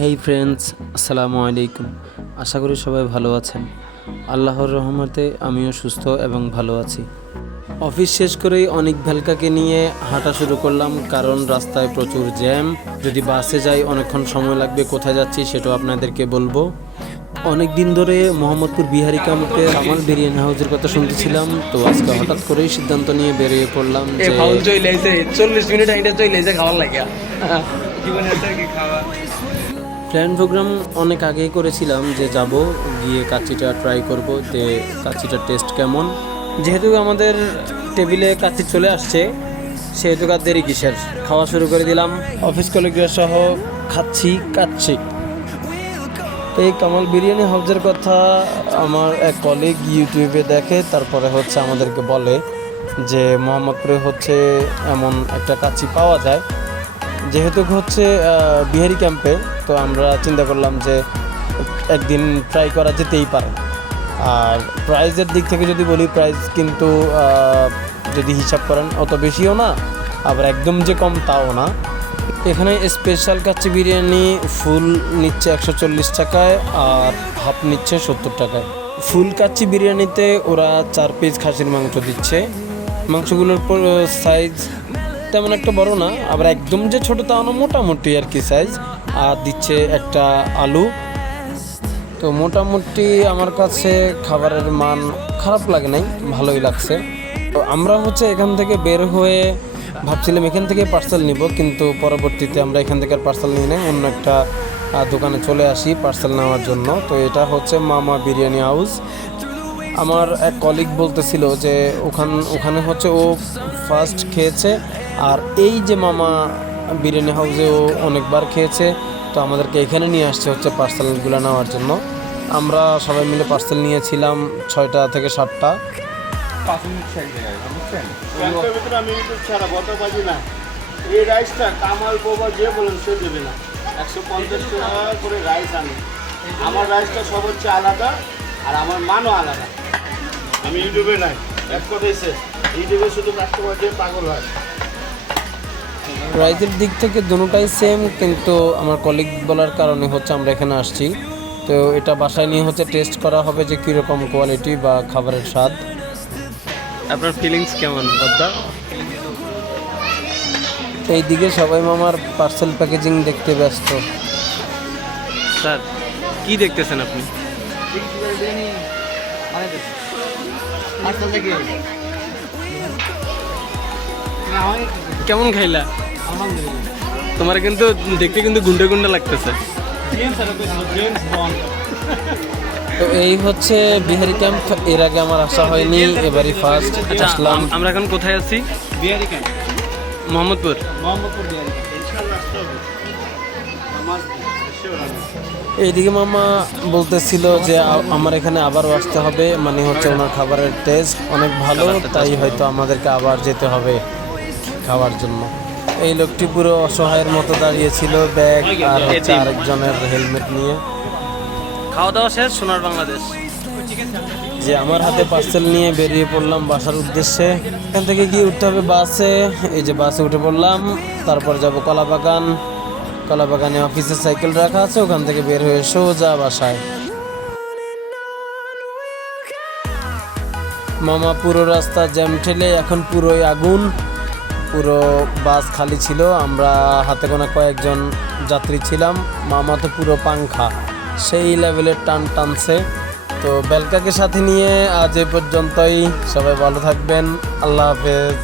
হেই friends, আসসালামু আলাইকুম। আশা করি সবাই ভালো আছেন। আল্লাহর রহমতে আমিও সুস্থ এবং ভালো আছি। অফিস শেষ করেই অনেক ভেলকাকে নিয়ে হাঁটা শুরু করলাম, কারণ রাস্তায় প্রচুর জ্যাম। যদি বাসে যাই অনেকক্ষণ সময় লাগবে। কোথায় যাচ্ছি সেটাও আপনাদেরকে বলবো। অনেক দিন ধরে মোহাম্মদপুর বিহারি ক্যাম্পে কামাল বিরিয়ানি হাউসের কথা শুনতেছিলাম, তো আজকে হঠাৎ করেই সিদ্ধান্ত নিয়ে বেরিয়ে পড়লাম যে 40 মিনিট আইটা চলে এসে খাওয়ার লাগিয়া প্ল্যান প্রোগ্রাম অনেক আগেই করেছিলাম যে যাব, গিয়ে কাচ্চিটা ট্রাই করব, যে কাচ্চিটার টেস্ট কেমন। যেহেতু আমাদের টেবিলে কাচ্চি চলে আসছে, সেহেতু আর দেরি কিসের, খাওয়া শুরু করে দিলাম। অফিস কলিগরা সহ খাচ্ছি কাচ্চি। এই কামাল বিরিয়ানি হাউসের কথা আমার এক কলিগ ইউটিউবে দেখে, তারপরে আমাদেরকে বলে যে মোহাম্মদপুরে এমন একটা কাচ্চি পাওয়া যায়। যেহেতু বিহারি ক্যাম্পে, তো আমরা চিন্তা করলাম যে একদিন ট্রাই করা যেতেই পারে। আর প্রাইসের দিক থেকে যদি বলি, প্রাইস কিন্তু যদি হিসাব করেন অত বেশিও না, আবার একদম যে কম তাও না। এখানে স্পেশাল কাচ্চি বিরিয়ানি ফুল নিচ্ছে 140 টাকায়, আর হাফ নিচ্ছে 70 টাকায়। ফুল কাচ্চি বিরিয়ানিতে ওরা 4 পিস খাসির মাংস দিচ্ছে। মাংসগুলোর সাইজ তেমন একটা বড় না, আবার একদম যে ছোটো তাও না, মোটামুটি আর কি সাইজ। আর দিচ্ছে একটা আলু। তো মোটামুটি আমার কাছে খাবারের মান খারাপ লাগে নাই, ভালোই লাগছে। তো আমরা এখান থেকে বের হয়ে ভাবছিলাম এখান থেকে পার্সেল নিব, কিন্তু পরবর্তীতে আমরা এখান থেকে আর পার্সেল নিয়ে নেই, অন্য একটা দোকানে চলে আসি পার্সেল নেওয়ার জন্য। তো এটা মামা বিরিয়ানি হাউস। আমার এক কলিগ বলতেছিল যে ওখানে ও ফার্স্ট খেয়েছে, আর এই যে মামা বিরিয়ানি হাউসে ও অনেকবার খেয়েছে। তো আমাদেরকে এখানে নিয়ে আসছে পার্সেলগুলো নেওয়ার জন্য। আমরা সবাই মিলে পার্সেল নিয়েছিলাম 6টা থেকে 7টা। এই রাইসটা কামাল বাবা যে বলেন সে দেবে না, 150 টাকা করে রাইস আনে। আমার রাইসটা সব আলাদা, আর আমার মানও আলাদা। আমি ইউটিউবে নাই, এক কথাই শেষ। ইউটিউবে শুধু কাস্টমার দিয়ে পাগল হয়। প্রাইসের দিক থেকে দুটোটাই সেম, কিন্তু আমার কলিগ বলার কারণে আমরা এখানে আসছি। তো এটা বাসায় নিয়ে টেস্ট করা হবে যে কীরকম কোয়ালিটি বা খাবারের স্বাদ। আপনার ফিলিংস কেমন বদ্দা? এইদিকে সবাই মামার পার্সেল প্যাকেজিং দেখতে ব্যস্ত। স্যার, কি দেখতেছেন আপনি? কেমন খাইলা? তোমার কিন্তু দেখতে গুন্ডা গুন্ডা লাগতেছে। তো এই বিহারি ক্যাম্প। এর আগে আমার আসা হয়নি, এবারই ফার্স্ট আসলাম। আমরা এখন কোথায় আছি? বিহারি ক্যাম্প, মোহাম্মদপুর বিহারি এইদিকে মামা বলতেছিল যে আমার এখানে আবারও আসতে হবে, মানে ওনার খাবারের টেস্ট অনেক ভালো, তাই হয়তো আমাদেরকে আবার যেতে হবে খাওয়ার জন্য। এই লোকটি পুরো অসহায়ের মতো দাঁড়িয়েছিল, ব্যাগ আর আরেকজনের হেলমেট নিয়ে। খাওয়া দাওয়া শেষ, সোনার বাংলাদেশ। যে আমার হাতে পার্সেল নিয়ে বেরিয়ে পড়লাম বাসার উদ্দেশ্যে। এখান থেকে গিয়ে উঠতে হবে বাসে। এই যে বাসে উঠে পড়লাম, তারপর যাব কলাবাগান। কলাবাগানে অফিসে সাইকেল রাখা আছে, ওখান থেকে বের হয়ে সোজা বাসায়। মামা পুরো রাস্তা জ্যাম ঠেলে এখন পুরোই আগুন। পুরো বাস খালি ছিল, আমরা হাতে গোনা কয়েকজন যাত্রী ছিলাম। মামা তো পুরো পাংখা, সেই লেভেলের টানছে। তো বেলকাকে সাথে নিয়ে আজ এ পর্যন্তই। সবাই ভালো থাকবেন, আল্লাহ হাফেজ।